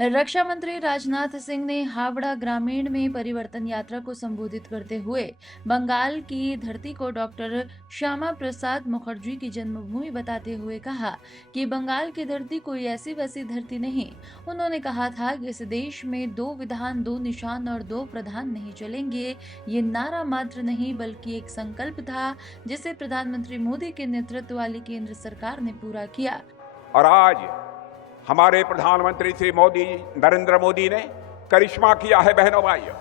रक्षा मंत्री राजनाथ सिंह ने हावड़ा ग्रामीण में परिवर्तन यात्रा को संबोधित करते हुए बंगाल की धरती को डॉक्टर श्यामा प्रसाद मुखर्जी की जन्मभूमि बताते हुए कहा कि बंगाल की धरती कोई ऐसी वैसी धरती नहीं। उन्होंने कहा था कि इस देश में दो विधान, दो निशान और दो प्रधान नहीं चलेंगे। ये नारा मात्र नहीं बल्कि एक संकल्प था जिसे प्रधानमंत्री मोदी के नेतृत्व वाली केंद्र सरकार ने पूरा किया। और आज हमारे प्रधानमंत्री श्री मोदी, नरेंद्र मोदी ने करिश्मा किया है। बहनों भाइयों,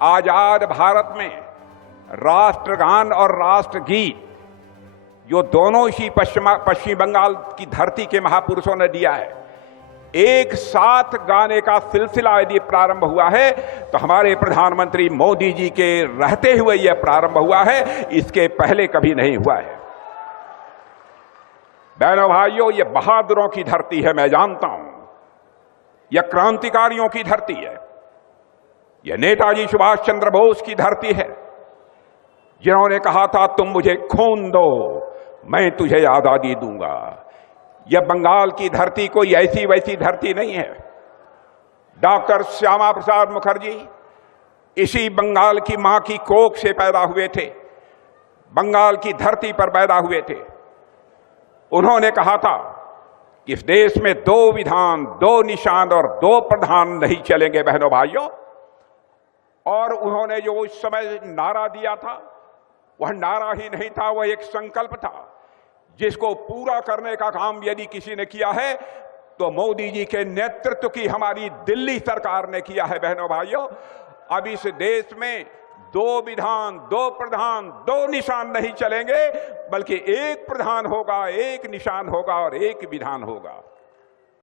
आजाद भारत में राष्ट्रगान और राष्ट्रगीत जो दोनों ही पश्चिम बंगाल की धरती के महापुरुषों ने दिया है, एक साथ गाने का सिलसिला यदि प्रारंभ हुआ है तो हमारे प्रधानमंत्री मोदी जी के रहते हुए यह प्रारंभ हुआ है, इसके पहले कभी नहीं हुआ है। बहनों भाइयों, ये बहादुरों की धरती है, मैं जानता हूं। यह क्रांतिकारियों की धरती है। यह नेताजी सुभाष चंद्र बोस की धरती है, जिन्होंने कहा था तुम मुझे खून दो, मैं तुझे आजादी दूंगा। यह बंगाल की धरती कोई ऐसी वैसी धरती नहीं है। डॉक्टर श्यामा प्रसाद मुखर्जी इसी बंगाल की मां की कोख से पैदा हुए थे, बंगाल की धरती पर पैदा हुए थे। उन्होंने कहा था कि इस देश में दो विधान, दो निशान और दो प्रधान नहीं चलेंगे। बहनों भाइयों, और उन्होंने जो उस समय नारा दिया था, वह नारा ही नहीं था, वह एक संकल्प था जिसको पूरा करने का काम यदि किसी ने किया है तो मोदी जी के नेतृत्व की हमारी दिल्ली सरकार ने किया है। बहनों भाइयों, अब इस देश में दो विधान, दो प्रधान, दो निशान नहीं चलेंगे, बल्कि एक प्रधान होगा, एक निशान होगा और एक विधान होगा।